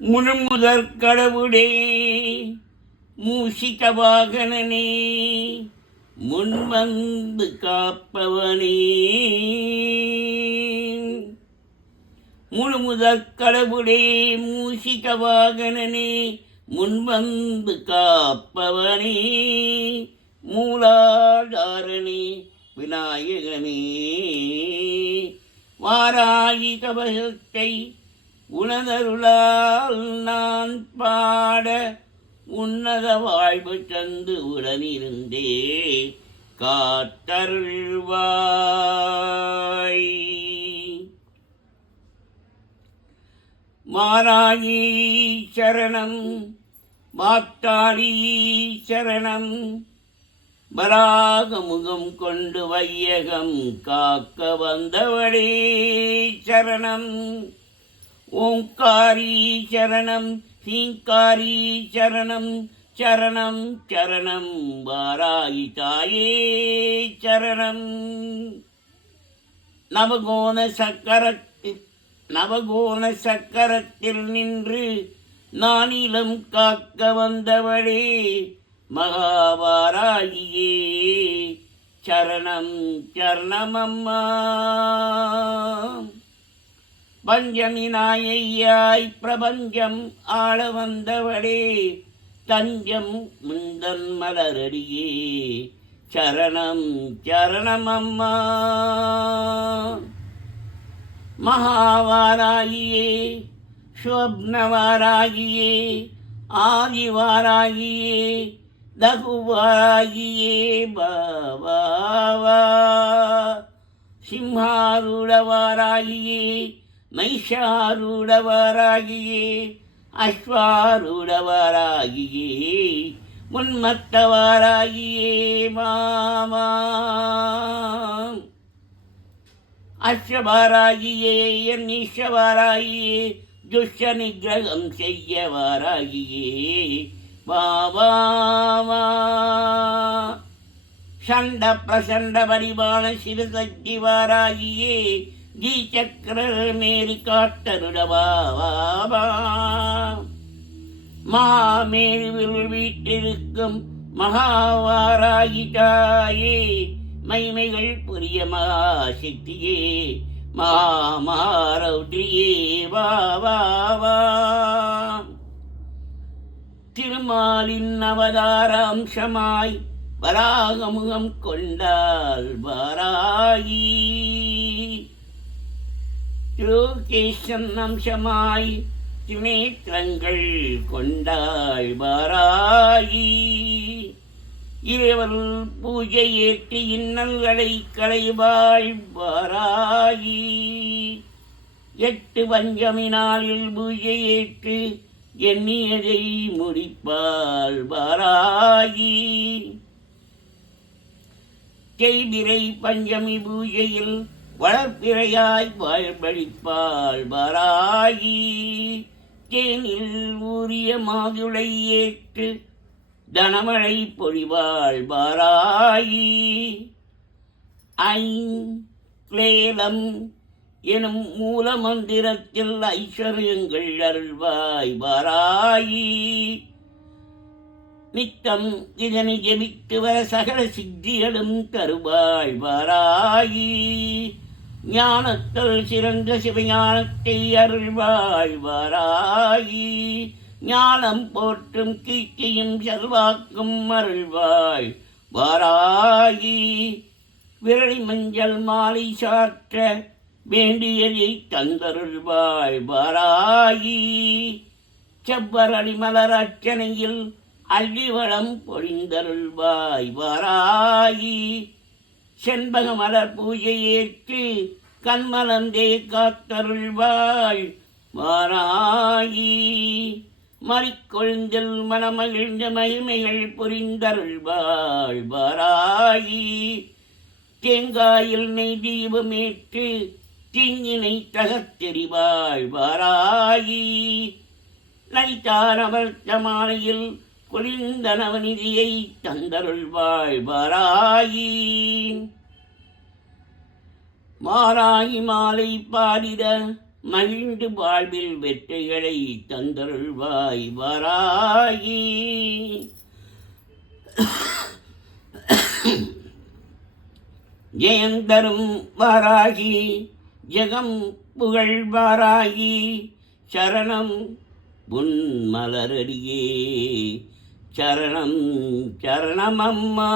முழுமுதற் கடவுளே, மூஷிக வாகனனே, முன்வந்து காப்பவனே. முழுமுதற் கடவுளே, மூஷிக வாகனனே, முன்வந்து காப்பவனே. மூலாதாரனே, விநாயகனே, வாராகி கவசத்தை உனதருளால் நான் பாட உன்னத வாழ்வு தந்து உடனிருந்தே காத்தருள்வாய். மாராயி சரணம், மாத்தாளி சரணம், வராகமுகம் கொண்டு வையகம் காக்க வந்தவளே சரணம். ஓங்காரி சரணம், ஹீங்காரி சரணம், சரணம் சரணம் வாராயி தாயே சரணம். நவகோண சக்கரத்தில் நின்று நானிலம் காக்க வந்தவளே மகாவாராகியே சரணம் சரணமம்மா. பஞ்சமி நாயையாய் பிரபஞ்சம் ஆள வந்தவளே தஞ்சம் முந்தன் மலரடியே சரணம் சரணமம்மா. மகாவாராகியே, ஸ்வப்னவாராகியே, ஆதிவாராகியே, தகுவாராகியே பாவா. சிம்ஹாரூடவாராகியே, மைஷாரூடவாராகியே, அஸ்வாரூடவாராகியே, உன்மத்தவாராகியே மாமா. அஸ்வவாராகியே, ஈஸ்வராகியே, துஷ்ட நிகிரகம் செய்யவாராகியே பாவா. சண்ட பிரசண்ட பரிபால சிவசக்தி வாராகியே ஜீச்சக்கர மேரி காத்தருடவாவா. மாமேருவில் வீட்டிருக்கும் மகாவாராகி தாயே, மைமைகள் புரிய மகாசக்தியே மகாமாரௌத்ரியே வாவா. திருமாலின் அவதாராம்சமாய் வராகமுகம் கொண்டாள் வாராகி. திருகேசன் அம்சமாய் திரிநேத்திரங்கள் கொண்டாள் வாராகி. இறைவன் பூஜை ஏற்றி இன்னல்களை களைவாள் வாராகி. 8 பஞ்சமி நாளில் பூஜை ஏற்று எண்ணியதை முடிப்பாள் வாராகி. தேய்பிறை பஞ்சமி பூஜையில் வளர்ப்பிறையாய் வாழ்வழிப்பாள் வாராகி. தேனில் ஊறிய மாதுளை ஏற்று தனமழை பொழிவாள் வாராகி. ஐக்லேலம் எனும் மூல மந்திரத்தில் ஐஸ்வர்யங்கள் அருள்வாய் வாராகி. நித்தம் இதனை ஜெபித்து வர சகல சித்திகளும் தருவாள் வாராகி. ஞானத்தில் சிறந்த சிவஞானத்தை அருள்வாள் வாராகி. ஞானம் போற்றும் கீர்த்தியும் செல்வாக்கும் அருள்வாள் வாராகி. விரலி மஞ்சள் மாலை சாற்ற வேண்டியதை தந்தருள்வாள் வாராகி. செவ்வரளி மலர் அர்ச்சனையில் அள்ளிவளம் பொழிந்தருள்வாய் வாராகி. செண்பக மலர் பூஜை ஏற்று கண்மலந்தே காத்தருள்வாள் வாராகி. மறிக்கொழுந்தில் மனமகிழ்ந்த மகிமைகள் புரிந்தருள்வாள் வாராகி. தேங்காயில் நெய் தீபமேற்று தீங்கினை தகத்தெறிவாள் வாராகி. லலிதாரவர்த்தமாலையில் குளிர்ந்த நவநிதியை தந்தருள்வாள் வாராகி. வாராகி மாலை பாடிட மகிழ்ந்து வாழ்வில் வெற்றிகளை தந்தருள்வாய் வாராகி. ஜெயந்தரும் வாராகி, ஜெகம் புகழ் வாராகி, சரணம் உன் மலரடியே, சரணம் சரணமம்மா.